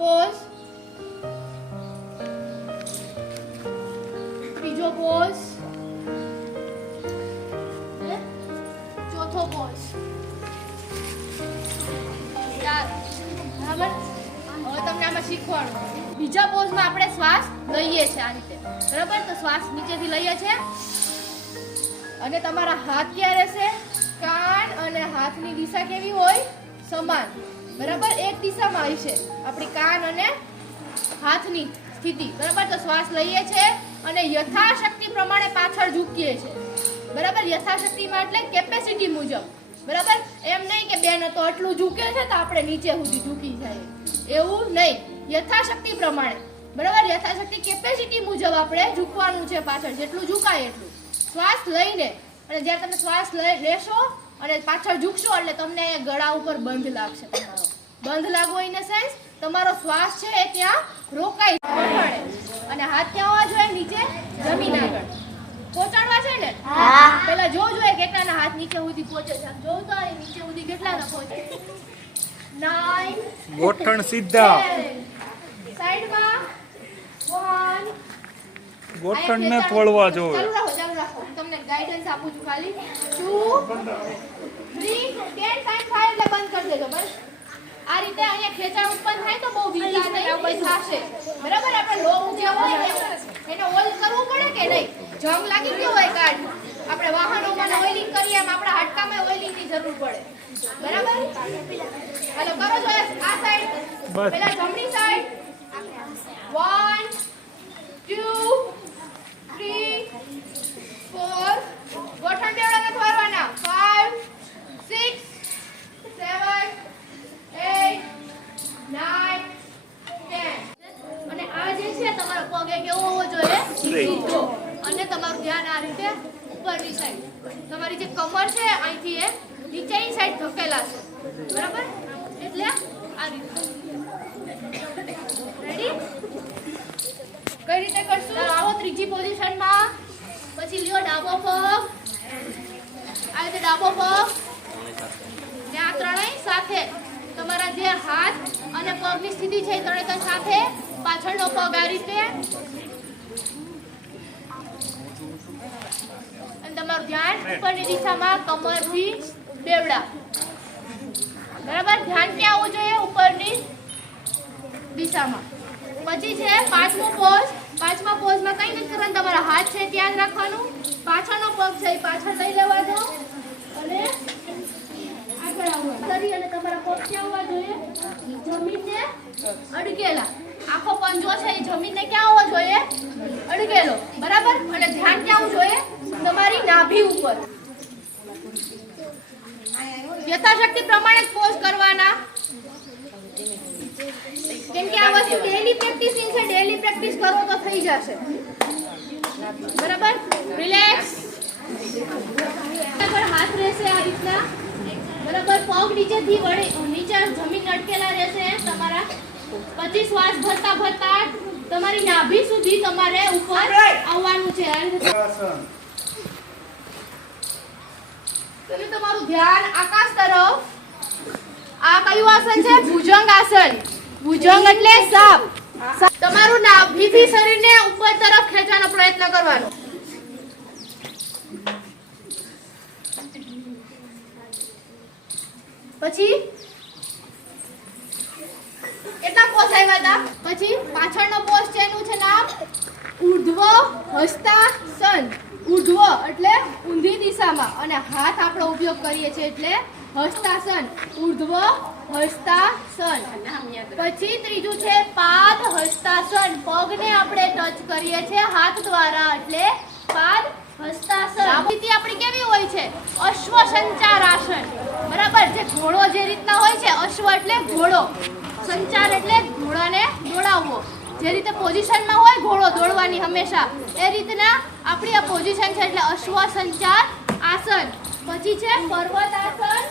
Pose, ત્રીજો pose, ચોથો pose. બરાબર. હવે તમને આમાં શીખવાનું. બીજા પોઝમાં આપણે શ્વાસ લઈએ છીએ આ રીતે. બરાબર. તો શ્વાસ નીચેથી લઈએ છીએ અને તમારા હાથ ક્યાં રહેશે? કાન અને હાથની દિશા કેવી હોય? સમાન. બરાબર. એક દિશામાં હશે આપણી કાન અને હાથની સ્થિતિ. બરાબર. તો શ્વાસ લઈએ છીએ અને યથાશક્તિ પ્રમાણે પાછળ ઝૂકીએ છીએ. બરાબર. યથાશક્તિમાં એટલે કેપેસિટી મુજબ. બરાબર. એમ નહીં કે બેન તો આટલું ઝૂકે છે તો આપણે નીચે સુધી ઝૂકી જાય, એવું નહીં. યથાશક્તિ પ્રમાણે. બરાબર. યથાશક્તિ કેપેસિટી મુજબ આપણે ઝૂકવાનું છે પાછળ, જેટલું ઝૂકાય એટલું. શ્વાસ લઈને અને જ્યારે તમે શ્વાસ લેશો અને પાછળ ઝૂકશો એટલે તમને ગળા ઉપર બંધ લાગશે. તમારો બંધ લાગવો ઇન સેન્સ તમારો શ્વાસ છે એ ત્યાં રોકાઈ પડે અને હાથ ક્યાં હોવા જોઈએ? નીચે જમીન આગળ પહોંચાડવા છે ને. પેલા જોજો કેટલાના હાથ નીચે સુધી પહોંચે છે. જોઉં તો નીચે સુધી કેટલાના પહોંચે? 9 ગોઠણ સીધા સાઈડમાં 1 ગોઠણને તોડવા જોઈએ. ચાલુ રાખો. હું તમને ગાઈડન્સ આપું છું ખાલી. 2 3 10 ટાઈમ થાય એટલે બંધ કરી દેજો. બસ આ રીતે અહીંયા ખેંચાણ ઉત્પન્ન થાય તો બહુ વિચાર નહીં આવું થશે. બરાબર. આપણે લો ઊંચા હોય એને ઓઇલ કરવું પડે કે નહીં? જંગ લાગી ગયો હોય કાર્ડ, આપણે વાહનોમાં ઓઇલિંગ કરીએ એમ આપણા હાડકામાં ઓઇલિંગની જરૂર પડે. બરાબર. હાલો કરો છો આ સાઈડ. પહેલા જમણી સાઈડ. 1 2 3 4 ગોઠણ બેવડા નથી વારવાના. 5 6 7 8 9 10. અને આ જે છે તમારો પગ એ કેવો હોવો જોઈએ? સીધો. અને તમારું ધ્યાન આ રીતે ઉપરની સાઈડ. તમારી જે કમર છે અહીંથી એ નીચેની સાઈડ ધકેલા છે. બરાબર. એટલે આ રીતે. રેડી? કઈ રીતે કરશું? આવો ત્રીજી પોઝિશનમાં. પછી લ્યો ડાબો પગ. આ રીતે ડાબો પગ. ત્યાં ત્રણેય સાથે. તમારા જે હાથ અને પગની સ્થિતિ છે ત્રણેય સાથે. પાછળનો પગ આ રીતે. અને તમારું ધ્યાન ઉપરની દિશામાં કમરથી બેવડા. બરાબર. ધ્યાન ક્યાં આવવું જોઈએ? ઉપરની દિશામાં. પછી છે પાંચમો પોઝ. પાંચમા પોઝમાં કઈ નથી કરવાનું. તમારા હાથ છે ત્યાં જ રાખવાનું. પાછળનો પગ છે એ પાછળ લઈ લેવાનો અને આગળ આવવાનું. શરીર અને તમારા પગ ક્યાં હોવા જોઈએ? જમીનને અડકેલા. આખો પંજો છે એ જમીનને ક્યાં હોવો જોઈએ? અડકેલો. બરાબર. અને ધ્યાન ક્યાં આવવું જોઈએ? તમારી નાભી ઉપર. યથાશક્તિ પ્રમાણે જ પોઝ કરવાના. કેમ કે આ વસ્તુ ડેલી પ્રેક્ટિસ છે. ડેલી પ્રેક્ટિસ કરો તો થઈ જશે. બરાબર. રિલેક્સ. આગળ હાથ રહેશે આ રીતના. બરાબર. પગ નીચેથી વળે નીચે જમીન અટકેલા રહેશે તમારા. પછી શ્વાસ ભરતા ભરતા તમારી નાભી સુધી તમારે ઉપર આવવાનું છે. તમે તમારું ધ્યાન આકાશ તરફ. આ કયું આસન છે? ભુજંગ આસન. ભુજંગ એટલે સાપ. તમારું નાભીથી શરીરને ઉપર તરફ ખેંચવાનો પ્રયત્ન કરવાનો. પછી કેટલા પોઝ આવ્યા હતા? પછી પાછળનો પોઝ છે એનું છે નામ ઉર્ધ્વ હસ્તાસન. ઉર્ધ્વ એટલે ઊંધી દિશામાં અને હાથ આપણો ઉપયોગ કરીએ છીએ એટલે હસ્તાસન. ઉર્ધ્વ હસ્તાસન. પછી ત્રીજું છે પાદ હસ્તાસન. પગને આપણે ટચ કરીએ છીએ હાથ દ્વારા એટલે પાદ હસ્તાસન. આ સ્થિતિ આપણી કેવી હોય છે? અશ્વ સંચાર આસન. બરાબર. જે ઘોડો જે રીતના હોય છે, અશ્વ એટલે ઘોડો, સંચાર એટલે ઘોડાને દોડાવવો. જે રીતે પોઝિશનમાં હોય ઘોડો દોડવાની હંમેશા, એ રીતના આપણી આ પોઝિશન છે એટલે અશ્વ સંચાર આસન. પછી છે પર્વતાસન.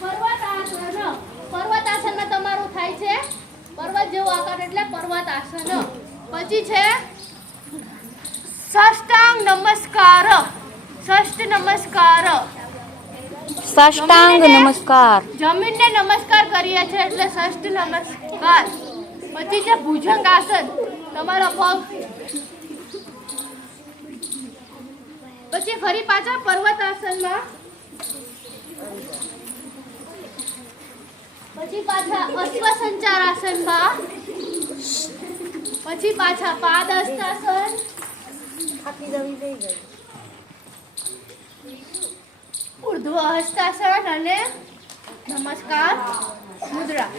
પર્વતાસન. પર્વતાસનમાં તમારું થાય છે પર્વત જેવો આકાર એટલે પર્વતાસન. પછી છે સાષ્ટાંગ નમસ્કાર. સાષ્ટ નમસ્કાર. સાષ્ટાંગ નમસ્કાર. જમીનને નમસ્કાર કરીએ છીએ એટલે સાષ્ટ નમસ્કાર. પછી છે ભુજંગ આસન, તમારો પગ. પછી ફરી પાછા પર્વત આસનમાં. પછી પાછા અશ્વ સંચાર આસનમાં. પછી પાછા પાદ હસ્તાસન. ઉર્ધ્વ હસ્તાસન અને નમસ્કાર મુદ્રા.